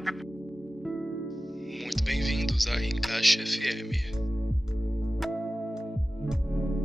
Muito bem-vindos a Encaixe FM.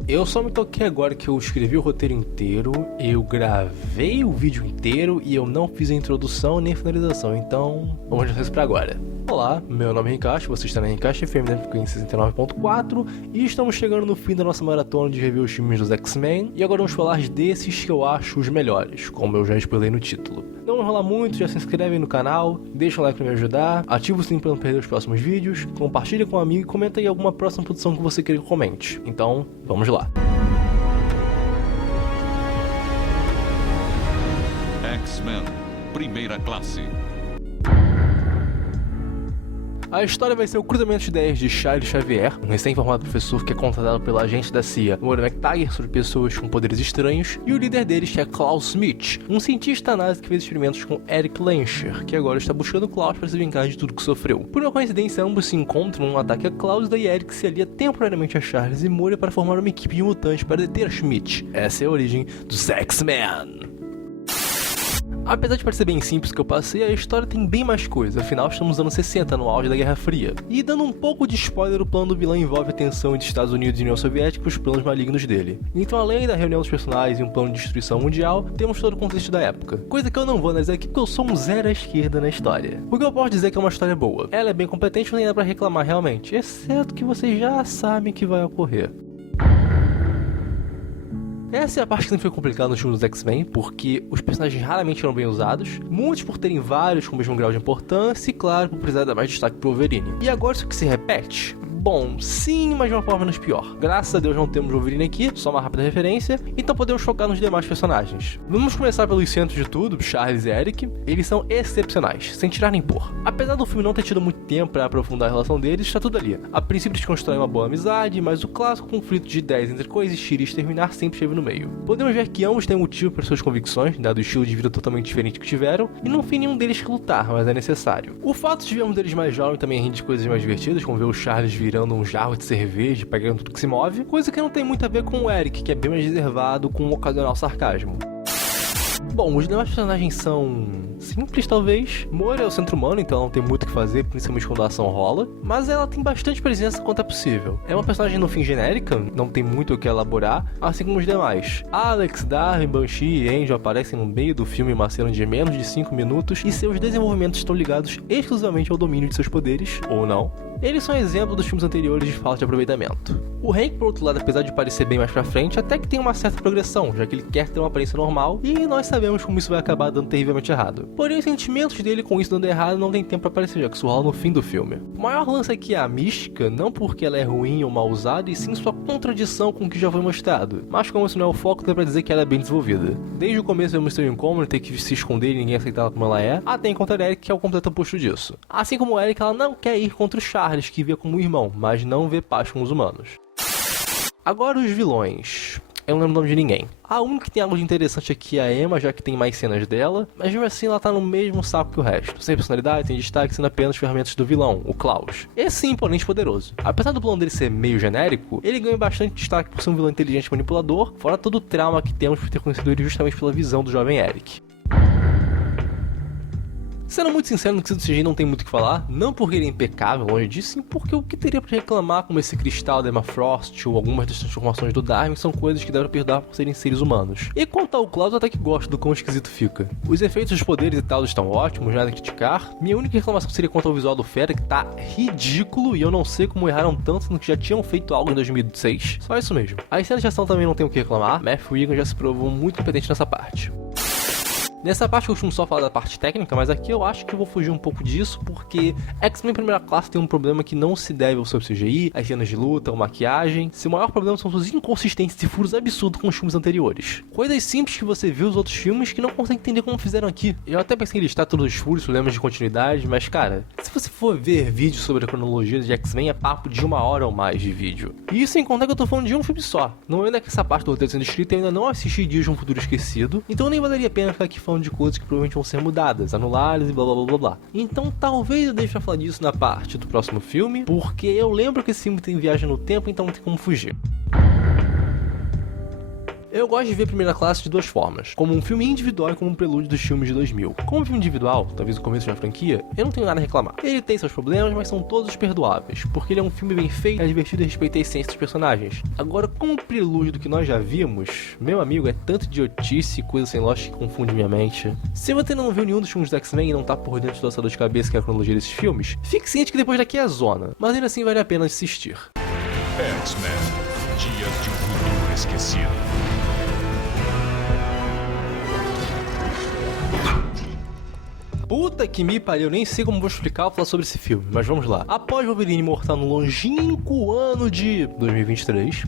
Eu só me toquei agora que eu escrevi o roteiro inteiro, eu gravei o vídeo inteiro e eu não fiz a introdução nem a finalização, então vamos deixar isso pra agora. Olá, meu nome é Rincast, você está na Encaixe FM da frequência 69.4 e estamos chegando no fim da nossa maratona de review os filmes dos X-Men e agora vamos falar desses que eu acho os melhores, como eu já spoilei no título. Não vamos enrolar muito, já se inscreve no canal, deixa o like pra me ajudar, ativa o sininho pra não perder os próximos vídeos, compartilha com um amigo e comenta aí alguma próxima produção que você queira que comente. Então, vamos lá. X-Men, primeira classe. A história vai ser o cruzamento de ideias de Charles Xavier, um recém-formado professor que é contratado pela agente da CIA, Moira McTaggart, sobre pessoas com poderes estranhos, e o líder deles que é Klaus Smith, um cientista nazi que fez experimentos com Eric Lenscher, que agora está buscando Klaus para se vingar de tudo que sofreu. Por uma coincidência, ambos se encontram num ataque a Klaus, daí Eric se alia temporariamente a Charles e Moira para formar uma equipe de mutantes para deter Schmidt. Essa é a origem dos X-Men. Apesar de parecer bem simples que eu passei, a história tem bem mais coisa, afinal estamos nos anos 60, no auge da Guerra Fria. E dando um pouco de spoiler, o plano do vilão envolve a tensão entre Estados Unidos e União Soviética e os planos malignos dele. Então, além da reunião dos personagens e um plano de destruição mundial, temos todo o contexto da época. Coisa que eu não vou analisar aqui porque eu sou um zero à esquerda na história. O que eu posso dizer é que é uma história boa. Ela é bem competente, não tem nada pra reclamar realmente, exceto que vocês já sabem que vai ocorrer. Essa é a parte que sempre foi complicada nos filmes dos X-Men, porque os personagens raramente eram bem usados, muitos por terem vários com o mesmo grau de importância e, claro, por precisar dar mais destaque pro Wolverine. E agora isso que se repete? Bom, sim, mas de uma forma menos pior. Graças a Deus não temos Wolverine aqui, só uma rápida referência, então podemos focar nos demais personagens. Vamos começar pelos centros de tudo, Charles e Eric. Eles são excepcionais, sem tirar nem pôr. Apesar do filme não ter tido muito tempo para aprofundar a relação deles, está tudo ali. A princípio eles constroem uma boa amizade, mas o clássico conflito de ideias entre coexistir e exterminar sempre esteve no meio. Podemos ver que ambos têm motivo para suas convicções, dado o estilo de vida totalmente diferente que tiveram, e não fim nenhum deles que lutar, mas é necessário. O fato de vermos eles mais jovens também rende coisas mais divertidas, como ver o Charles virando um jarro de cerveja, pegando tudo que se move, coisa que não tem muito a ver com o Eric, que é bem mais reservado, com um ocasional sarcasmo. Bom, os demais personagens são simples, talvez. Moira é o centro humano, então ela não tem muito o que fazer, principalmente quando a ação rola, mas ela tem bastante presença quanto é possível. É uma personagem no fim genérica, não tem muito o que elaborar, assim como os demais. Alex, Darwin, Banshee e Angel aparecem no meio do filme em uma cena de menos de 5 minutos e seus desenvolvimentos estão ligados exclusivamente ao domínio de seus poderes, ou não. Eles são exemplo dos filmes anteriores de falta de aproveitamento. O Hank, por outro lado, apesar de parecer bem mais pra frente, até que tem uma certa progressão, já que ele quer ter uma aparência normal, e nós sabemos como isso vai acabar dando terrivelmente errado. Porém, os sentimentos dele com isso dando errado não tem tempo pra aparecer, já que isso rola no fim do filme. O maior lance aqui é a mística, não porque ela é ruim ou mal usada, e sim sua contradição com o que já foi mostrado. Mas como isso não é o foco, dá pra dizer que ela é bem desenvolvida. Desde o começo vemos Mysterio Incômodo ter que se esconder e ninguém aceitar ela como ela é, até encontrar Eric, que é o completo oposto disso. Assim como Eric, ela não quer ir contra o Charles, que vê como um irmão, mas não vê paz com os humanos. Agora os vilões. Eu não lembro o nome de ninguém. A única que tem algo de interessante aqui é a Emma, já que tem mais cenas dela, mas mesmo assim ela tá no mesmo saco que o resto. Sem personalidade, sem destaque, sendo apenas ferramentas do vilão, o Klaus. Esse sim, imponente e poderoso. Apesar do plano dele ser meio genérico, ele ganha bastante destaque por ser um vilão inteligente e manipulador, fora todo o trauma que temos por ter conhecido ele justamente pela visão do jovem Eric. Sendo muito sincero, no quesito CGI não tem muito o que falar, não porque ele é impecável, longe disso, sim porque o que teria pra reclamar, como esse cristal da Emma Frost ou algumas das transformações do Darwin, são coisas que devem perdoar por serem seres humanos. E quanto ao Klaus, eu até que gosto do quão esquisito fica. Os efeitos dos poderes e tal estão ótimos, nada a criticar. Minha única reclamação seria quanto ao visual do Fera, que tá ridículo, e eu não sei como erraram tanto no que já tinham feito algo em 2006. Só isso mesmo. As cenas de ação também não tem o que reclamar, Matt Wigan já se provou muito competente nessa parte. Nessa parte eu costumo só falar da parte técnica, mas aqui eu acho que eu vou fugir um pouco disso, porque X-Men Primeira Classe tem um problema que não se deve ao seu CGI, às cenas de luta ou maquiagem. Seu maior problema são suas inconsistências e furos absurdos com os filmes anteriores. Coisas simples que você viu nos outros filmes que não consegue entender como fizeram aqui. Eu até pensei em listar todos os furos, problemas de continuidade, mas cara, se você for ver vídeos sobre a cronologia de X-Men, é papo de 1 hora ou mais de vídeo. E isso sem contar que eu tô falando de um filme só. Não ainda que essa parte do roteiro sendo escrita, eu ainda não assisti Dias de um Futuro Esquecido, então nem valeria a pena ficar aqui falando de coisas que provavelmente vão ser mudadas, anuladas e blá blá blá blá blá. Então talvez eu deixe pra falar disso na parte do próximo filme, porque eu lembro que esse filme tem viagem no tempo, então não tem como fugir. Eu gosto de ver Primeira Classe de duas formas, como um filme individual e como um prelúdio dos filmes de 2000. Como um filme individual, talvez o começo de uma franquia, eu não tenho nada a reclamar. Ele tem seus problemas, mas são todos perdoáveis, porque ele é um filme bem feito, é divertido e respeita a essência dos personagens. Agora, como um prelúdio do que nós já vimos, meu amigo, é tanto idiotice e coisa sem lógica que confunde minha mente. Se você não viu nenhum dos filmes do X-Men e não tá por dentro da sua dor de cabeça que é a cronologia desses filmes, fique ciente que depois daqui é a zona, mas ainda assim vale a pena assistir. X-Men, Dias de um Futuro Esquecido. Puta que me pariu, eu nem sei como vou explicar ou falar sobre esse filme, mas vamos lá. Após Wolverine mortar no longínquo ano de 2023...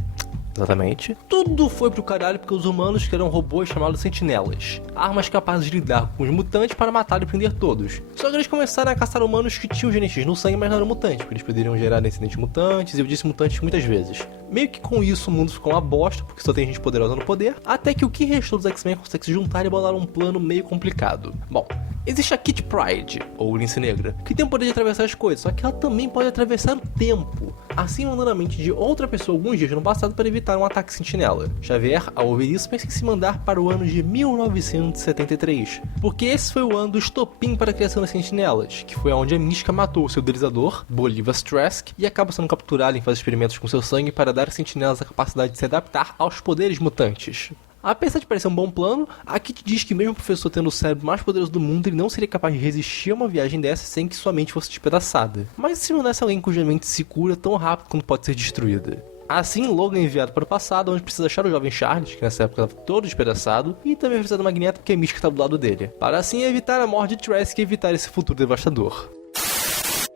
exatamente. Tudo foi pro caralho porque os humanos criaram robôs chamados sentinelas. Armas capazes de lidar com os mutantes para matar e prender todos. Só que eles começaram a caçar humanos que tinham GNX no sangue, mas não eram mutantes, porque eles poderiam gerar descendentes mutantes, e eu disse mutantes muitas vezes. Meio que com isso o mundo ficou uma bosta, porque só tem gente poderosa no poder, até que o que restou dos X-Men consegue se juntar e bolar um plano meio complicado. Bom, existe a Kitty Pryde, ou Lince Negra, que tem o poder de atravessar as coisas, só que ela também pode atravessar o tempo, assim mandando a mente de outra pessoa alguns dias no passado para evitar um ataque sentinela. Xavier, ao ouvir isso, pensa em se mandar para o ano de 1973, porque esse foi o ano do estopim para a criação das sentinelas, que foi onde a Mística matou o seu idealizador, Bolivar Trask, e acaba sendo capturado em fazer experimentos com seu sangue para dar às sentinelas a capacidade de se adaptar aos poderes mutantes. Apesar de parecer um bom plano, a Kitty diz que mesmo o professor tendo o cérebro mais poderoso do mundo, ele não seria capaz de resistir a uma viagem dessa sem que sua mente fosse despedaçada. Mas se não desse alguém cuja mente se cura tão rápido quanto pode ser destruída. Assim, Logan é enviado para o passado, onde precisa achar o jovem Charles, que nessa época estava todo despedaçado, e também precisa do Magneto, porque a Mística está do lado dele, para assim evitar a morte de Trask e evitar esse futuro devastador.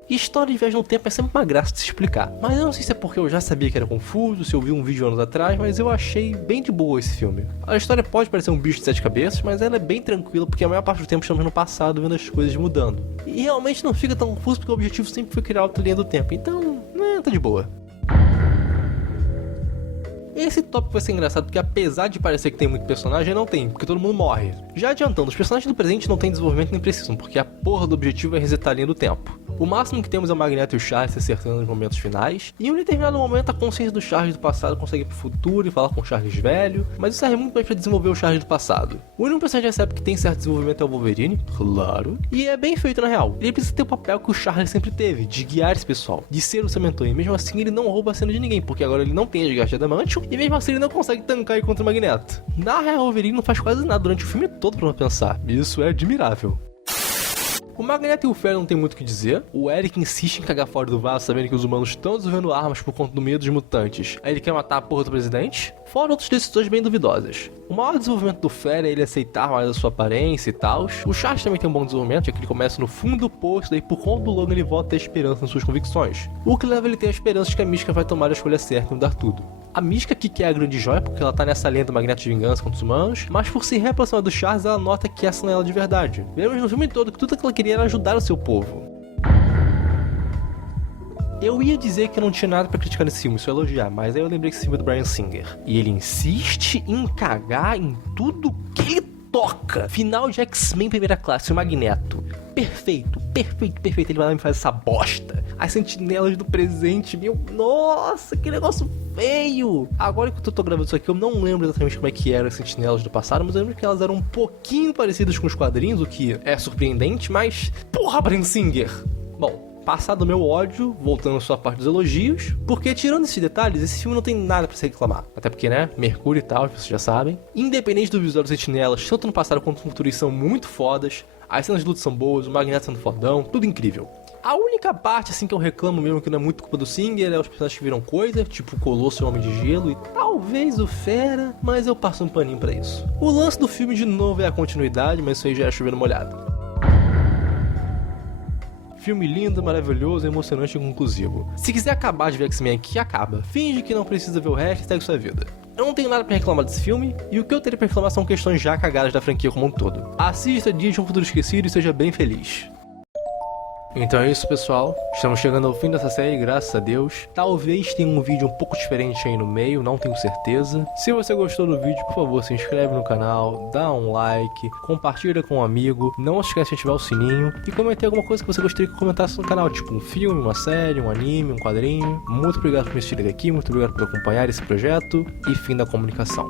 História de viagem no tempo é sempre uma graça de se explicar, mas eu não sei se é porque eu já sabia que era confuso, se eu vi um vídeo anos atrás, mas eu achei bem de boa esse filme. A história pode parecer um bicho de 7 cabeças, mas ela é bem tranquila porque a maior parte do tempo estamos no passado vendo as coisas mudando. E realmente não fica tão confuso porque o objetivo sempre foi criar outra linha do tempo, então, tá de boa. Esse tópico vai ser engraçado porque apesar de parecer que tem muito personagem, não tem, porque todo mundo morre. Já adiantando, os personagens do presente não têm desenvolvimento nem precisam, porque a porra do objetivo é resetar a linha do tempo. O máximo que temos é o Magneto e o Charles se acertando nos momentos finais, e em um determinado momento a consciência do Charles do passado consegue ir pro futuro e falar com o Charles velho, mas isso serve muito mais pra desenvolver o Charles do passado. O único personagem dessa época que tem certo desenvolvimento é o Wolverine, claro, e é bem feito na real. Ele precisa ter o papel que o Charles sempre teve, de guiar esse pessoal, de ser o seu mentor, e mesmo assim ele não rouba a cena de ninguém, porque agora ele não tem as garras de Adamantium, e mesmo assim ele não consegue tancar aí contra o Magneto. Na real, o Wolverine não faz quase nada durante o filme todo pra não pensar, e isso é admirável. O Magneto e o Fera não tem muito o que dizer. O Eric insiste em cagar fora do vaso, sabendo que os humanos estão desenvolvendo armas por conta do medo dos mutantes. Aí ele quer matar a porra do presidente. Fora outras decisões bem duvidosas. O maior desenvolvimento do Fera é ele aceitar mais a sua aparência e tal. O Charles também tem um bom desenvolvimento, já que ele começa no fundo do poço, daí por conta do Logan ele volta a ter esperança nas suas convicções. O que leva ele a ter a esperança de que a Mística vai tomar a escolha certa e mudar tudo. A Mística aqui que é a grande joia, porque ela tá nessa lenda do Magneto de vingança contra os humanos, mas por se reaproximar do Charles, ela nota que essa não é ela de verdade. Vemos no filme todo que tudo que ela queria era ajudar o seu povo. Eu ia dizer que eu não tinha nada pra criticar nesse filme, só elogiar, mas aí eu lembrei que esse filme é do Bryan Singer. E ele insiste em cagar em tudo que ele toca. Final de X-Men Primeira Classe, o Magneto. Perfeito. Ele vai lá e me faz essa bosta. As sentinelas do presente, meu... Nossa, que negócio feio. Agora que eu tô gravando isso aqui, eu não lembro exatamente como é que eram as sentinelas do passado, mas eu lembro que elas eram um pouquinho parecidas com os quadrinhos, o que é surpreendente, mas... Porra, Bryan Singer! Bom... Passado o meu ódio, voltando à sua parte dos elogios, porque tirando esses detalhes, esse filme não tem nada pra se reclamar. Até porque, né, Mercúrio e tal, vocês já sabem. Independente do visual dos sentinelas, tanto no passado quanto no futuro, são muito fodas. As cenas de luta são boas, o Magneto sendo fodão, tudo incrível. A única parte, assim, que eu reclamo mesmo, que não é muito culpa do Singer, é os personagens que viram coisa, tipo o Colosso e o Homem de Gelo, e talvez o Fera, mas eu passo um paninho pra isso. O lance do filme, de novo, é a continuidade, mas isso aí já é chovendo molhado. Filme lindo, maravilhoso, emocionante e conclusivo. Se quiser acabar de ver X-Men aqui, acaba. Finge que não precisa ver o resto e segue sua vida. Eu não tenho nada pra reclamar desse filme, e o que eu teria pra reclamar são questões já cagadas da franquia como um todo. Assista Dias de um Futuro Esquecido e seja bem feliz. Então é isso, pessoal. Estamos chegando ao fim dessa série, graças a Deus. Talvez tenha um vídeo um pouco diferente aí no meio, não tenho certeza. Se você gostou do vídeo, por favor, se inscreve no canal, dá um like, compartilha com um amigo, não se esqueça de ativar o sininho e comentar alguma coisa que você gostaria que eu comentasse no canal, tipo um filme, uma série, um anime, um quadrinho. Muito obrigado por me assistir aqui, muito obrigado por acompanhar esse projeto e fim da comunicação.